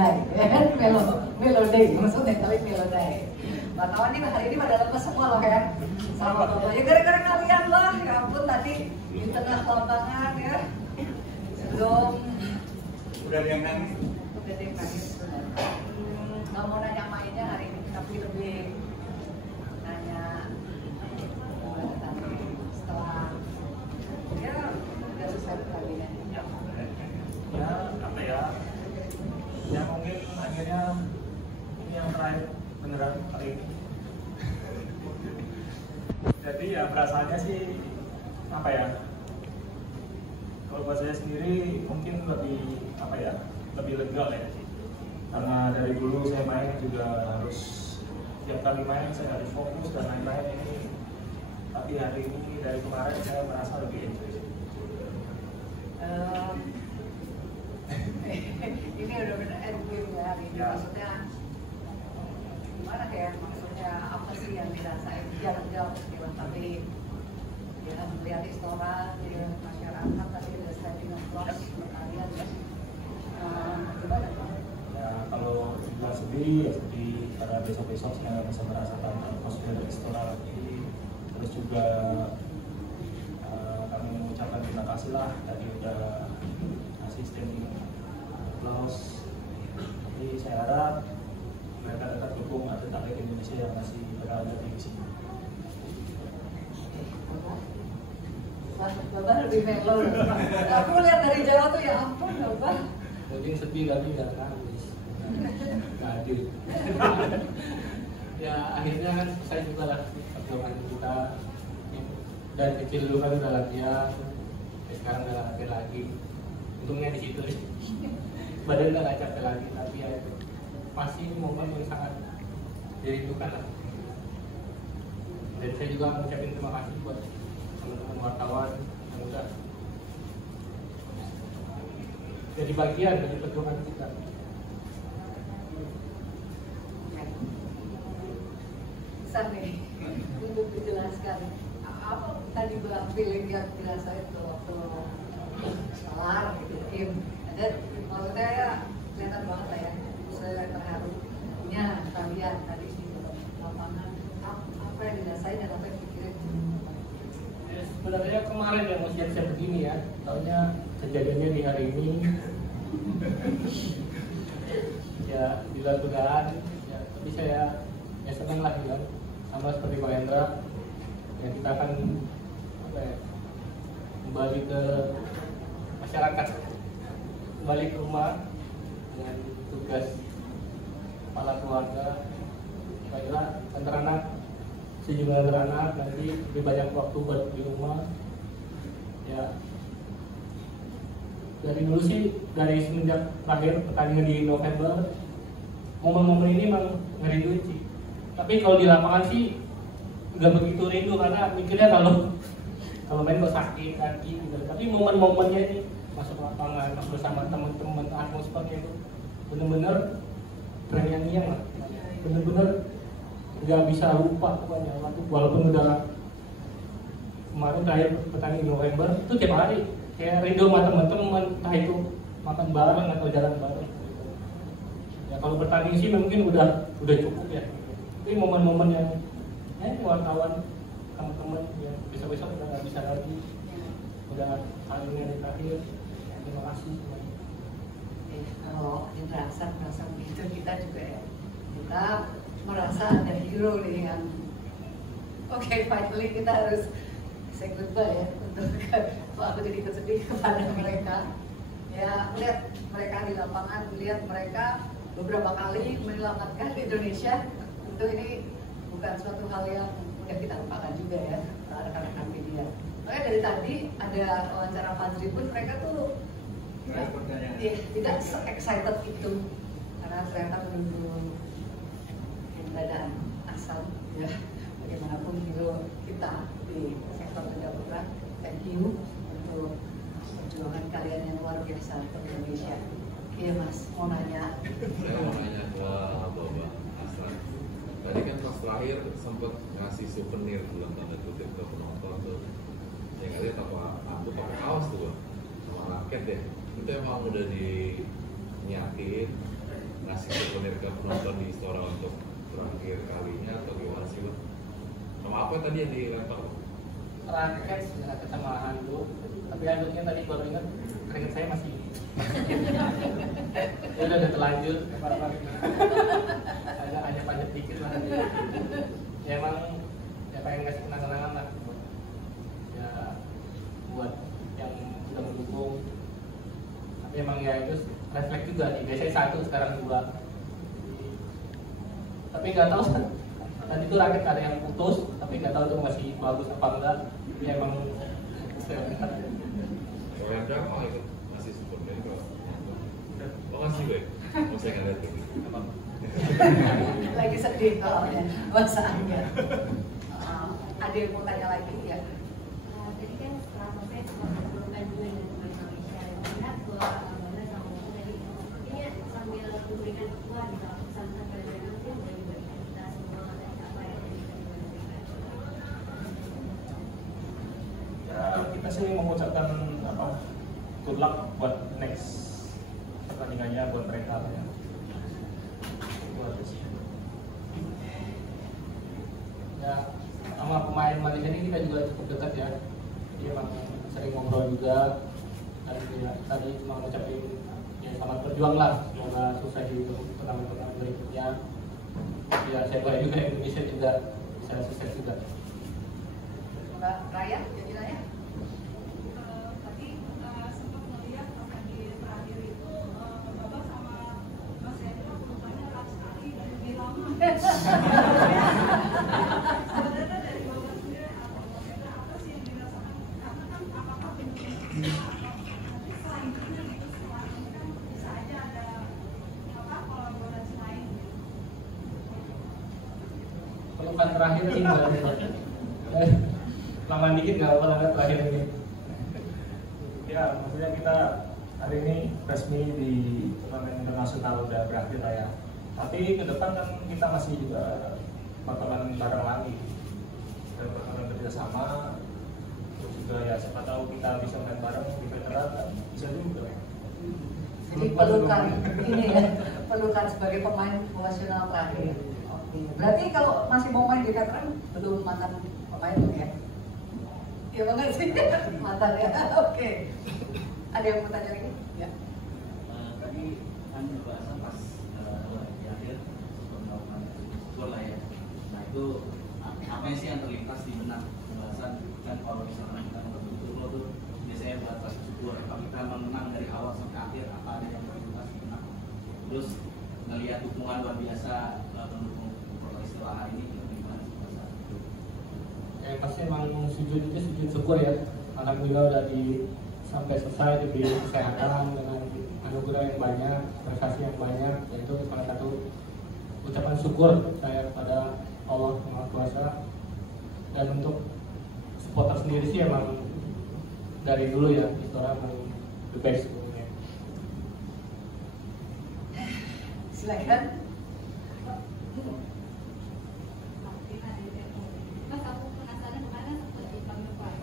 melodai, ya kan? Melodai, maksudnya tapi melodai. Wartawan ini hari ini pada lepas semua loh ya, sama Bapak. Ya gara-gara kalian lah, ya ampun tadi di tengah lapangan ya, belum. Udah ada yang nangis? Udah ada yang nangis. Nggak mau nanya mainnya hari ini, tapi lebih nanya setelah ya udah selesai pertandingan. Ya apa ya? Ya mungkin akhirnya ini yang terakhir beneran kali ini. Jadi ya perasaannya sih apa ya? Kalau buat saya sendiri mungkin lebih apa ya? Lebih lega ya. Karena dari dulu saya main juga harus tiap kali main saya harus fokus dan lain-lain ini. Tapi hari ini dari kemarin saya merasa lebih enjoy. Ini udah bener endgame ya hari ini, maksudnya gimana ya, maksudnya apa sih yang dirasain, jangan jawab gitu, tapi ya melihat Istora di masyarakat tadi ada standing applause kalian ya, gimana Pak? Ya kalau dibilang sendiri ya sedih karena besok-besok saya nggak bisa merasakan atmosfer Istora lagi. Terus juga kami mengucapkan terima kasih lah tadi udah asisten applause. Jadi saya harap mereka tetap dukung atlet-atlet Indonesia yang masih berada di sini. Bapak lebih melo loh. Aku lihat dari Jawa tuh ya ampun Bapak. Mungkin sedih tapi nggak nangis, nggak adil. Ya akhirnya kan selesai juga lah perjuangan kita. Dan kecil dulu kan udah latihan, sekarang udah latihan lagi. Untungnya di situ nih. Badan udah gak capek lagi, tapi ya pasti momen yang sangat dirindukan lah. Dan saya juga mengucapkan terima kasih buat teman-teman wartawan yang udah jadi bagian dari perjuangan kita. Bisa nih untuk dijelaskan apa tadi bilang feeling yang dirasain waktu kelar gitu tim. Dan maksudnya ya kelihatan banget lah ya, saya terharunya kalian tadi di lapangan apa yang dirasain dan apa yang dipikirin. Ya, sebenarnya kemarin yang mau siap-siap begini ya, taunya kejadiannya di hari ini. Ya dilakukan, ya, tapi saya ya senang lah ya, sama seperti Pak Hendra. Ya kita akan apa ya, kembali ke masyarakat, kembali ke rumah dengan tugas kepala keluarga. Baiklah anak-anak, sejumlah anak nanti lebih banyak waktu buat di rumah. Ya dari dulu sih, dari semenjak terakhir pertandingan di November, momen-momen ini memang ngerinduin sih. Tapi kalau di lapangan sih nggak begitu rindu karena mikirnya kalau main kok sakit kaki gitu. Tapi momen-momennya ini masuk lapangan bersama teman-teman, atmosfernya itu bener-bener terngiang-ngiang lah, bener-bener nggak bisa lupa pokoknya. Walaupun udah kemarin terakhir pertandingan November itu tiap hari kayak rindu sama teman-teman, entah itu makan bareng atau jalan bareng. Ya kalau bertanding sih mungkin udah cukup ya. Tapi momen-momen yang wartawan teman-teman yang besok-besok udah nggak bisa lagi, udah saling yang terakhir. Terima kasih semuanya. Kalau merasa begitu kita juga ya, kita merasa ada hero nih yang oke, finally kita harus say goodbye ya untuk aku jadi ikut sedih kepada mereka ya, melihat mereka di lapangan, melihat mereka beberapa kali menyelamatkan Indonesia. Tentu ini bukan suatu hal yang mudah kita lupakan juga ya, rekan-rekan media. Makanya dari tadi ada wawancara Fajri pun mereka tuh ya, tidak se-excited itu karena ternyata menunggu keberadaan asal ya, bagaimanapun hero kita di sektor ganda putra. Thank you untuk perjuangan kalian yang luar biasa untuk Indonesia. Iya Mas, mau nanya. Saya mau nanya ke Bapak Aslan. Tadi kan pas terakhir sempat ngasih souvenir dalam tanda kutip ke penonton tuh. Yang ada aku pakai kaos tuh sama raket deh. Itu emang udah diniatin ngasih souvenir ke penonton di Istora untuk terakhir kalinya atau gimana sih Bang? Sama apa tadi yang dilempar? Terakhir kan sama handuk, tapi handuknya tadi baru ingat keringet saya masih ya udah terlanjur ada panjat dikit lah ya emang ya pengen kasih kenang-kenangan lah ya buat yang sudah mendukung, tapi emang ya itu refleks juga sih, biasanya 1 sekarang 2, tapi nggak tahu tadi itu raket ada yang putus, tapi nggak tahu itu masih bagus apa enggak, ya emang Kalau yang drama ikut ngasih souvenir ke penonton. Oh ngasih gue? Oh saya nggak lihat ini. Lagi sedih soalnya masalahnya. Ada yang mau tanya lagi ya? Jadi kan setelah selesai sebelumkan juga dengan Malaysia, lihat bahwa Banda sama Bunda tadi sepertinya sambil memberikan ketua di dalam pesan-pesan pelajaran nanti menjadi bagi kita semua dan apa yang bisa diberikan. Ya, kita sih mengucapkan apa good luck buat next pertandingannya buat mereka ya. Itu aja sih. Ya sama pemain Malaysia ini kita juga cukup dekat ya, dia emang sering ngobrol juga, dan ya, tadi cuma ngucapin ya selamat berjuang lah, semoga sukses di turnamen-turnamen berikutnya. Ya saya doain juga Indonesia juga bisa sukses juga. Mbak Raya, jadi Raya? Tadi sempat melihat pas di terakhir itu Bapak sama Mas Hendra perubahannya keras sekali dan lebih lama. Sebenarnya dari Bapak sendiri atau Mas Hendra apa sih yang dirasakan? Karena kan apakah bentuknya nanti selanjutnya gitu setelah ini kan bisa aja ada kolaborasi lain. Pelukan terakhir sih lama dikit nggak apa-apa terakhir ini. Ya, maksudnya kita hari ini resmi di turnamen internasional udah berakhir lah ya. Tapi ke depan kan kita masih juga bakalan bareng lagi dan bakalan kerjasama. Terus juga ya siapa tahu kita bisa main bareng di veteran kan bisa juga. Jadi pelukan ini ya, pelukan sebagai pemain profesional terakhir. Oke. Berarti kalau masih mau main di veteran belum mantan pemain ya? Ya banget sih, mantan ya. Oke. Ada yang mau tanya lagi? Ya. Tadi kan pembahasan pas di akhir melakukan syukur lah ya. Nah itu apa sih yang terlintas di benak pembahasan kan kalau misalnya kita betul-betul tuh biasanya buat pas syukur apa kita mengenang dari awal sampai akhir apa ada yang terlintas di benak. Terus melihat dukungan luar biasa pendukung istilah ini gimana sih Mas? Yang pasti emang sujud itu sujud syukur ya. Alhamdulillah udah sampai selesai diberi kesehatan dengan anugerah yang banyak, prestasi yang banyak, yaitu salah satu ucapan syukur saya kepada Allah Yang Maha Kuasa. Dan untuk supporter sendiri sih emang dari dulu ya Istora emang the best sebenarnya. Silakan. Mas, aku penasaran kemana seperti dipanggil Pak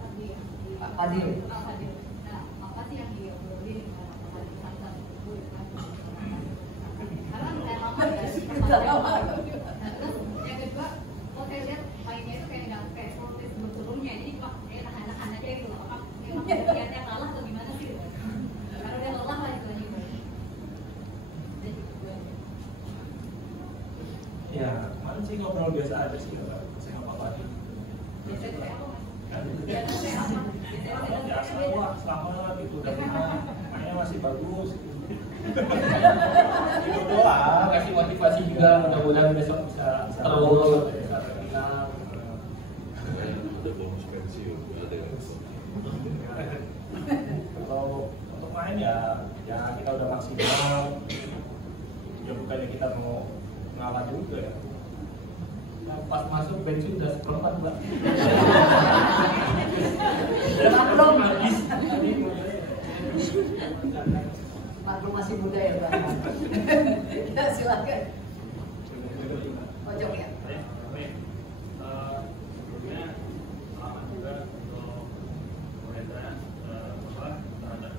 Fadil. Pak Fadil. Pak Fadil. Nah, apa sih yang diobrolin Pak Fadil tentang itu? Karena udah lama ya. Nah, terus yang kedua, kok saya lihat mainnya itu kayak nggak kayak sportis berturunnya, jadi pak kayak tahan-tahan aja gitu. Apakah memang lihatnya kalah atau gimana sih? Karena udah lelah lah itu aja. Ya, kemarin sih ngobrol biasa aja sih saya nggak apa-apa sih. Biasanya kayak apa Mas? Biasa lah, selama gitu udah mainnya masih bagus. Itu doang. Kasih motivasi juga, mudah-mudahan besok bisa terus menang. Ada bonus pensiun, ada yang Kalau untuk main ya kita udah maksimal. Ya bukannya kita mau ngalah juga ya. Nah, pas masuk bensin udah seperempat Mbak. Maklum. Habis. Maklum masih muda ya Mbak. Ya silakan. Pojok ya. Sebelumnya selamat juga untuk Hendra terhadap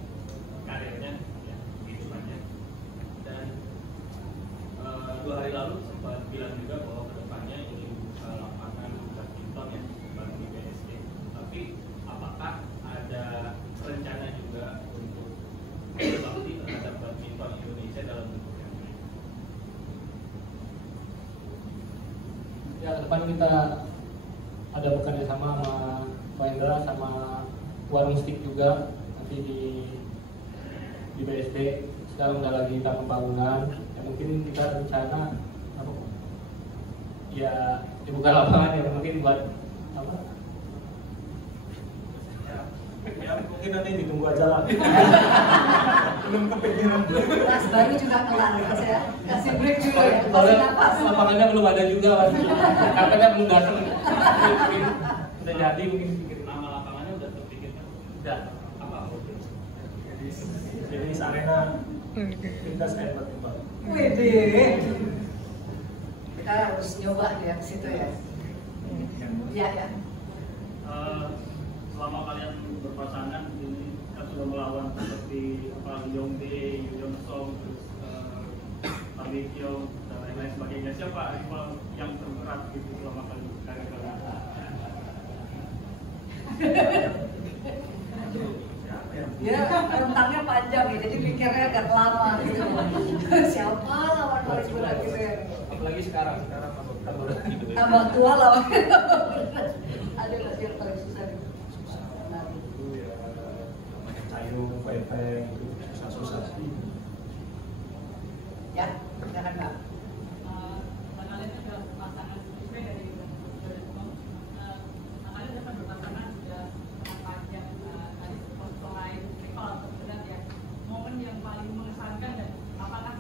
karirnya, ya, kehidupannya. Dan Ya ke depan kita ada bekerja sama Pak Indra sama Warung Stick juga nanti di BSD. Sekarang udah lagi tahap pembangunan. Ya mungkin kita rencana apa? Ya dibuka lapangan ya mungkin buat apa? Ya mungkin nanti ditunggu aja lah. Belum kepikiran. Kelas baru juga kelar ya. Kasih break dulu ya. Kasih nafas. Lapangannya belum ada juga Mas. Katanya belum datang. Mungkin udah jadi mungkin pikir. Nama lapangannya udah terpikirkan. Udah. Apa? Jadi arena lintas air berkembang. Wih, kita harus nyoba ya ke situ ya. Iya ya. Selama kalian berpasangan ini kan sudah melawan seperti apa Yong Dae, Yong Song, terus Park Hye-kyo dan lain-lain sebagainya. Siapa rival yang terberat gitu selama karir kalian? Ya, rentangnya panjang ya, jadi pikirnya agak lama gitu. Siapa lawan paling berat gitu ya? Apalagi sekarang Tambah tua lawan. Ada nggak sih yang paling susah? Itu ya Cayung, Fei itu susah-susah sih. Ya, silakan Mbak. Kalian sudah pasangan sesuai dari kalian dapat berpasangan sudah panjang dari selain rival atau berat ya. Momen yang paling mengesankan dan apakah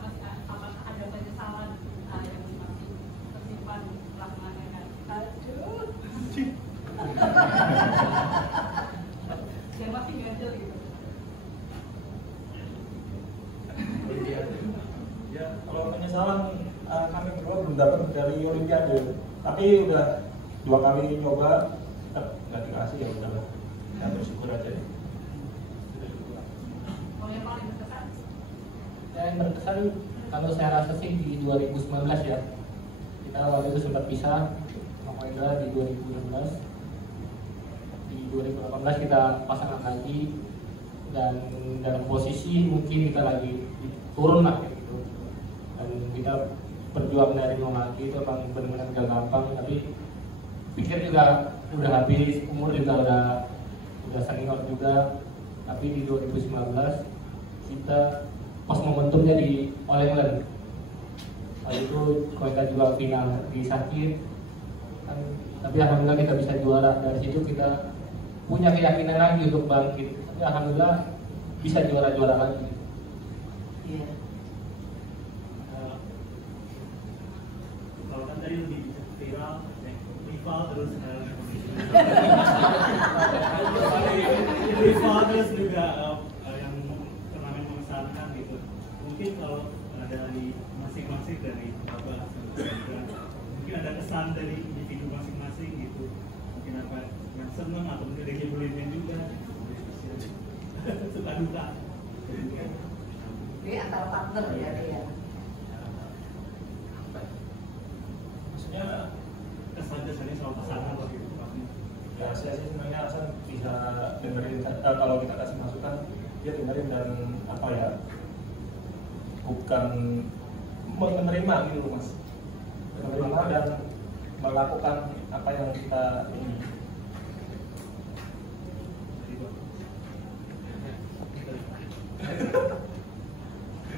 ada penyesalan yang masih tersimpan setelah mengadakan? Aduh. Dan masih ganjel gitu. Ya kalau penyesalan kami berdua belum dapat dari Olimpiade, tapi udah 2 kali nyoba nggak dikasih ya udah lah. Ya bersyukur aja deh. Kalau yang paling berkesan? yang berkesan kalau saya rasa sih di 2019 ya. Kita waktu itu sempat pisah sama Indra di 2016. Di 2018 kita pasangan lagi dan dalam posisi mungkin kita lagi turun lah gitu. Dan kita berjuang dari nol lagi itu emang benar-benar gak gampang, tapi pikir juga udah habis, umur juga udah senior juga. Tapi di 2019 kita pas momentumnya di All England, lalu itu kita juga final di sakit kan, tapi alhamdulillah kita bisa juara. Dari situ kita punya keyakinan lagi untuk bangkit, tapi alhamdulillah bisa juara lagi. Iya. Kalau kan tadi lebih viral, rival terus rival terus juga yang turnamen mengesankan gitu. Mungkin kalau dari masing-masing dari Bapak mungkin ada kesan dari individu masing-masing gitu. Mungkin apa yang senang atau mungkin ada yang juga. Suka duka. Ini antara partner ya dia. Maksudnya Kesan-kesannya soal pasangan loh gitu. ya saya sih sebenarnya Hasan bisa dengerin kalau kita kasih masukan dia dengerin dan apa ya bukan menerima gitu Mas, menerima dan melakukan apa yang kita ingin.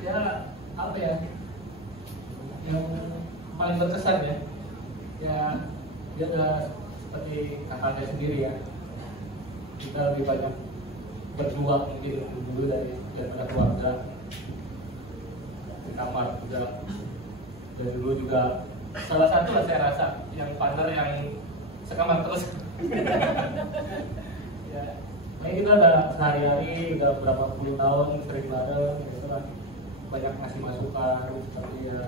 Ya apa ya yang paling berkesan ya, ya dia udah seperti kakaknya sendiri ya, kita lebih banyak berjuang mungkin dulu daripada keluarga di kamar juga. Dan dulu juga salah satu lah saya rasa yang partner yang sekamar terus. Ya, kayak kita udah sehari-hari udah berapa puluh tahun sering bareng gitu kan, banyak ngasih masukan, tapi ya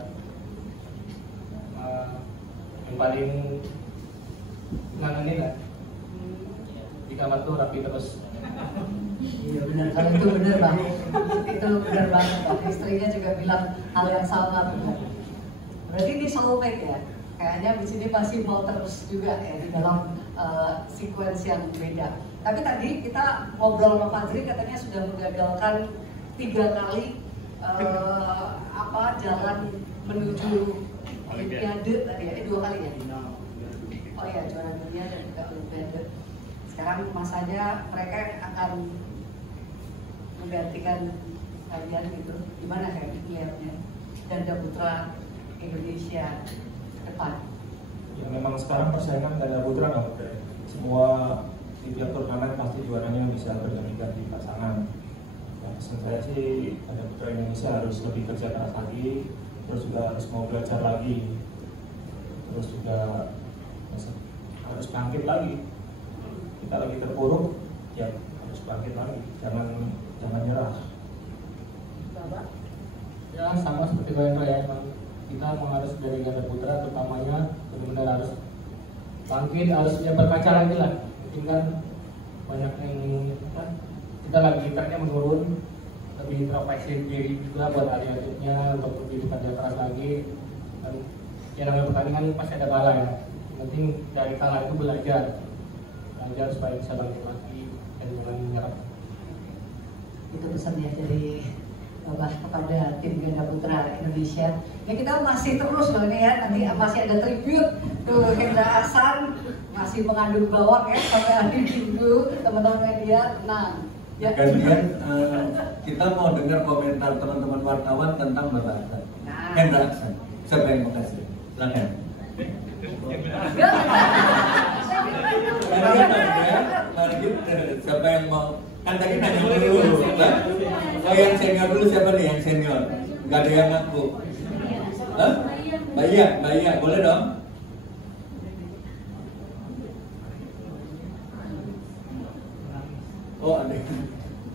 yang paling ngangenin lah di kamar tuh rapi terus. Iya benar, kalau itu benar Bang. Itu benar banget Bang. Istrinya juga bilang hal yang sama benar. Berarti ini soulmate ya. Kayaknya di sini masih mau terus juga ya di dalam sequence yang beda. Tapi tadi kita ngobrol sama Fadri katanya sudah menggagalkan 3 kali jalan menuju Olimpiade tadi ya, 2 kali ya. juara dunia dan juga Olimpiade. Sekarang masanya mereka akan menggantikan kalian gitu. Gimana kayak lihatnya ganda putra Indonesia ke depan? Ya memang sekarang persaingan ganda putra nggak mudah. Semua di tiap turnamen pasti juaranya bisa berganti-ganti pasangan. Ya, pesan saya sih ganda putra Indonesia harus lebih kerja keras lagi, terus juga harus mau belajar lagi, terus juga harus bangkit lagi. Kita lagi terpuruk, ya harus bangkit lagi, jangan nyerah. Bapak? Ya sama seperti kalian ya, kita harus dari ganda putra terutamanya benar-benar harus bangkit, harus berkaca lagi lah. Mungkin kan banyak yang kan, kita lagi trennya menurun, lebih introspeksi diri juga buat adik-adiknya untuk lebih bekerja keras lagi. Dan ya namanya pertandingan pasti ada kalah ya. Yang penting dari kalah itu belajar supaya bisa bangkit lagi dan jangan menyerah. Itu pesannya dari Bapak kepada tim ganda putra Indonesia. Ya kita masih terus loh ini ya, nanti masih ada tribute tuh Hendra Hasan masih mengandung bawang ya sampai hari Minggu, teman-teman media tenang. Ya. Gantian kita mau dengar komentar teman-teman wartawan tentang Bapak Hasan. Hendra Hasan, siapa yang mau kasih? Silakan. Siapa yang mau? Kan tadi nanya dulu, oh yang senior dulu siapa nih yang senior? Gak ada yang ngaku. Hah? Mbak Iya, boleh dong? Oh ada.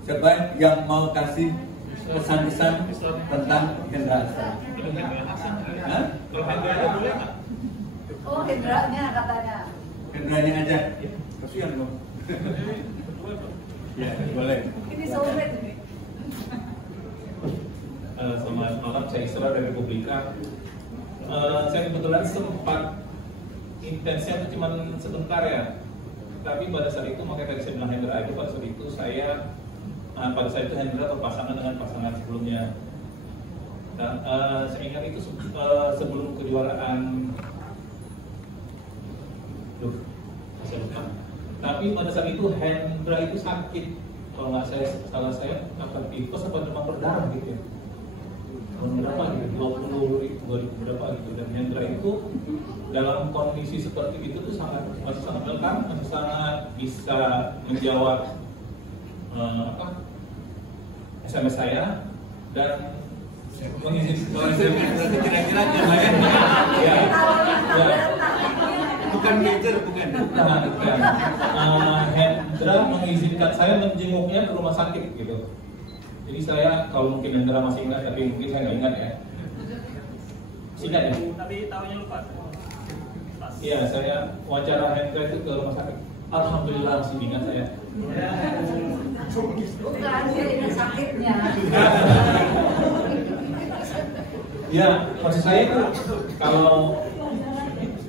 Siapa yang mau kasih pesan-pesan tentang Hendra Hasan? Hah? Oh Hendranya katanya. Hendranya aja. Kasihan dong. Ya, boleh. Ini soulmate ini. Selamat malam, saya Isra dari Republika. Saya kebetulan sempat intensnya itu cuma sebentar ya. Tapi pada saat itu, makanya tadi saya bilang Hendra aja, pada saat itu pada saat itu Hendra berpasangan dengan pasangan sebelumnya. Dan saya ingat itu sebelum kejuaraan, saya lupa. Tapi pada saat itu Hendra itu sakit, kalau nggak salah saya apa tipes apa demam berdarah gitu ya. Berapa gitu, 20 berapa gitu. Dan Hendra itu dalam kondisi seperti itu tuh masih sangat lengkap, masih sangat bisa menjawab SMS saya dan mengizinkan kira-kira ya. Bukan major, bukan. Hendra mengizinkan saya menjenguknya ke rumah sakit gitu. Jadi saya kalau mungkin Hendra masih ingat, tapi mungkin saya nggak ingat ya. Ingat ya? Tapi tahunya lupa. Iya, saya wawancara Hendra itu ke rumah sakit. Alhamdulillah masih ingat saya. Bukan, dia ingat sakitnya. Ya, maksud saya itu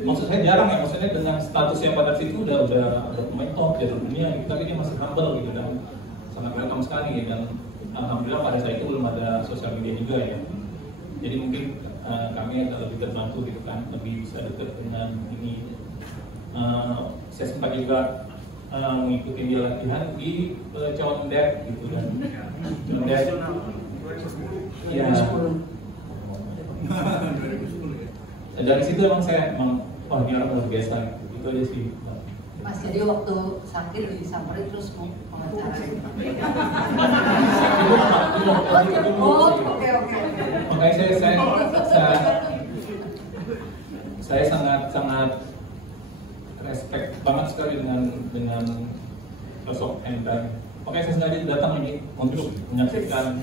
maksud saya jarang ya, maksudnya dengan status yang pada situ udah pemain top dari dunia gitu, tapi dia masih humble gitu dan sangat welcome sekali ya. Dan alhamdulillah pada saat itu belum ada sosial media juga ya, jadi mungkin kami agak lebih terbantu gitu kan, lebih bisa dekat dengan ini. Saya sempat juga mengikuti dia latihan di Condet gitu kan. Condet ya. 2010 ya. Dari situ emang saya wah ini orang luar biasa gitu aja sih. Mas, jadi waktu sakit disamperin terus mau wawancara. Oh, oke. Makanya saya sangat respect banget sekali dengan sosok Hendra. Makanya saya sengaja datang ini untuk menyaksikan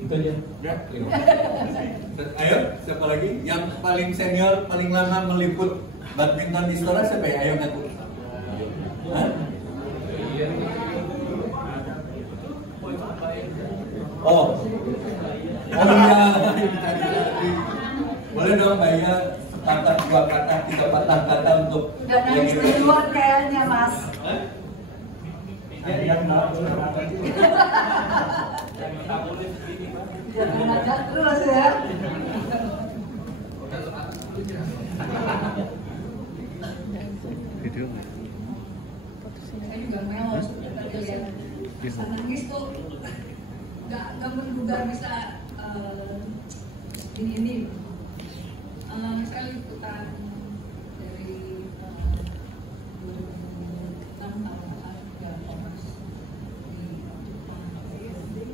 itu aja. Ya. Ayo, siapa lagi? Yang paling senior, paling lama meliput badminton di Istora siapa ya? Ayo ngaku. Hah? Oh iya. Boleh dong Mbak Iya, sepatah, 2 kata, 3 patah kata untuk udah nangis duluan kayaknya Mas. Jangan ngajak terus ya. Video Saya juga melo tadi lihat. Bisa nangis tuh nggak menduga bisa ini. Saya liputan dari 2006 ya Kompas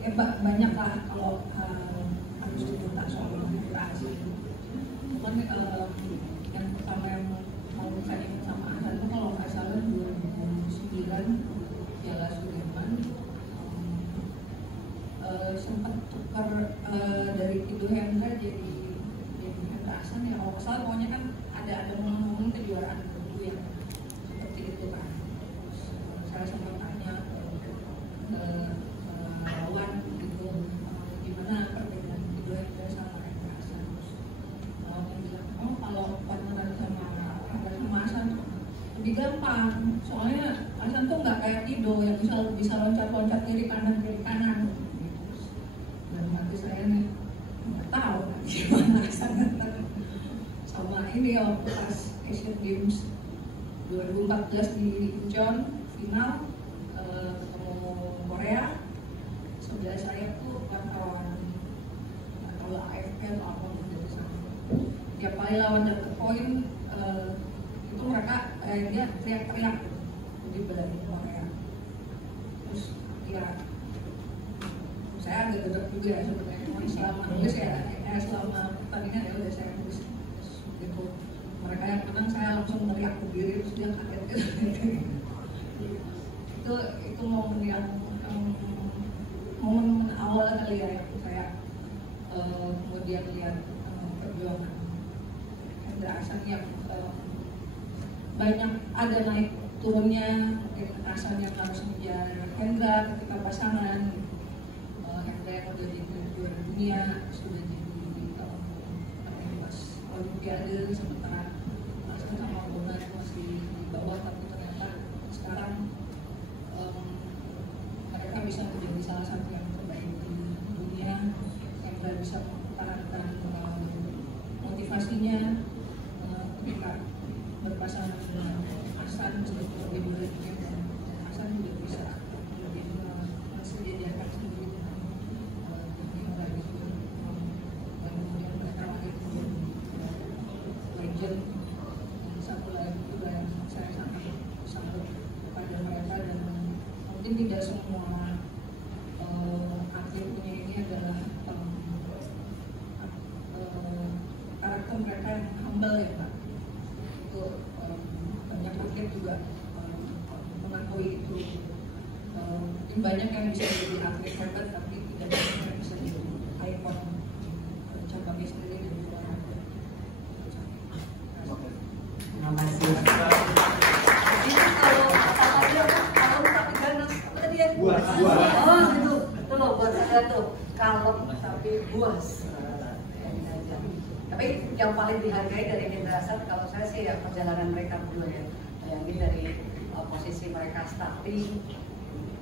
di banyak lah kalau harus liputan soal demokrasi. Cuman yang pertama yang mau saya ingat sama Ahsan itu kalau nggak salah 2009 Piala Sudirman sempat tukar dari Kido Hendra jadi Hendra Ahsan ya kalau nggak salah, pokoknya kan ada momen-momen kejuaraan tertentu yang seperti itu kan. Saya sempat tanya ke lawan gitu gimana perbedaan Kido Hendra sama Hendra Ahsan. Lawannya bilang kalau partneran sama Ahsan lebih gampang, soalnya Ahsan tuh nggak kayak Kido yang bisa loncat-loncat kiri kanan. Dan nanti saya nih nggak tahu gimana Ahsan sama ini waktu pas Asian Games 2014 di Incheon final ketemu Korea. Sebelah saya tuh wartawan AFP atau apa dari sana. Tiap kali lawan dapet poin itu mereka dia teriak-teriak di belakang Korea. Terus ya saya agak gedek juga ya sebenarnya, selama nulis ya selama pertandingan ya udah saya nulis gitu. Mereka yang menang saya langsung teriak berdiri terus dia kaget gitu. Itu momen yang momen awal kali ya yang saya kemudian lihat perjuangan Hendra Ahsan yang banyak ada naik turunnya. Mungkin Ahsan yang harus mengejar Hendra ketika pasangan, Hendra yang udah jadi juara dunia, sudah jadi pas Olimpiade, sementara Ahsan sama Bonar masih di bawah, tapi ternyata sekarang mereka bisa menjadi salah satu yang terbaik di dunia. Hendra bisa mempertahankan motivasinya ketika berpasangan dengan Ahsan sebagai muridnya, dan Ahsan juga bisa mensejajarkan sendiri dengan Hendra gitu. Dan kemudian mereka lagi legend. Dan satu lagi juga yang saya sangat salut kepada mereka, dan mungkin tidak semua atlet punya ini adalah karakter mereka yang humble ya Pak. Itu banyak atlet juga mengakui itu. Mungkin banyak yang bisa jadi atlet hebat tapi tidak banyak yang bisa jadi ikon cabangnya sendiri dan juga terima kasih. Itu kalau tapi ganas apa tadi ya? Buas. Oh itu loh buat saya tuh kalem tapi buas. Tapi yang paling dihargai dari Hendra Ahsan kalau saya sih ya perjalanan mereka berdua ya. Bayangin dari posisi mereka starting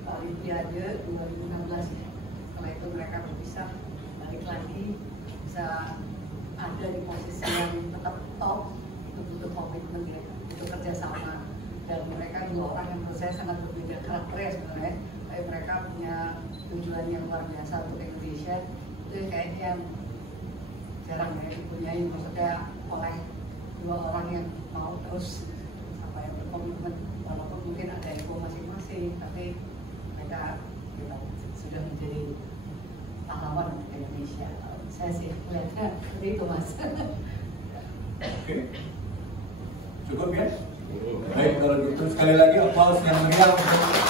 Olimpiade 2016 ya. Setelah itu mereka berpisah, balik lagi bisa ada di posisi yang tetap top. Itu butuh komitmen ya, butuh kerjasama. Dan mereka dua orang yang menurut saya sangat berbeda karakternya sebenarnya. Tapi mereka punya tujuan yang luar biasa untuk Indonesia. Itu kayaknya yang jarang ya dipunyai, maksudnya oleh dua orang yang mau terus apa yang berkomitmen, walaupun mungkin ada ego masing-masing, tapi mereka sudah menjadi pahlawan untuk Indonesia. Saya sih melihatnya seperti itu Mas. Oke, cukup ya? Baik, kalau gitu sekali lagi applause yang meriah untuk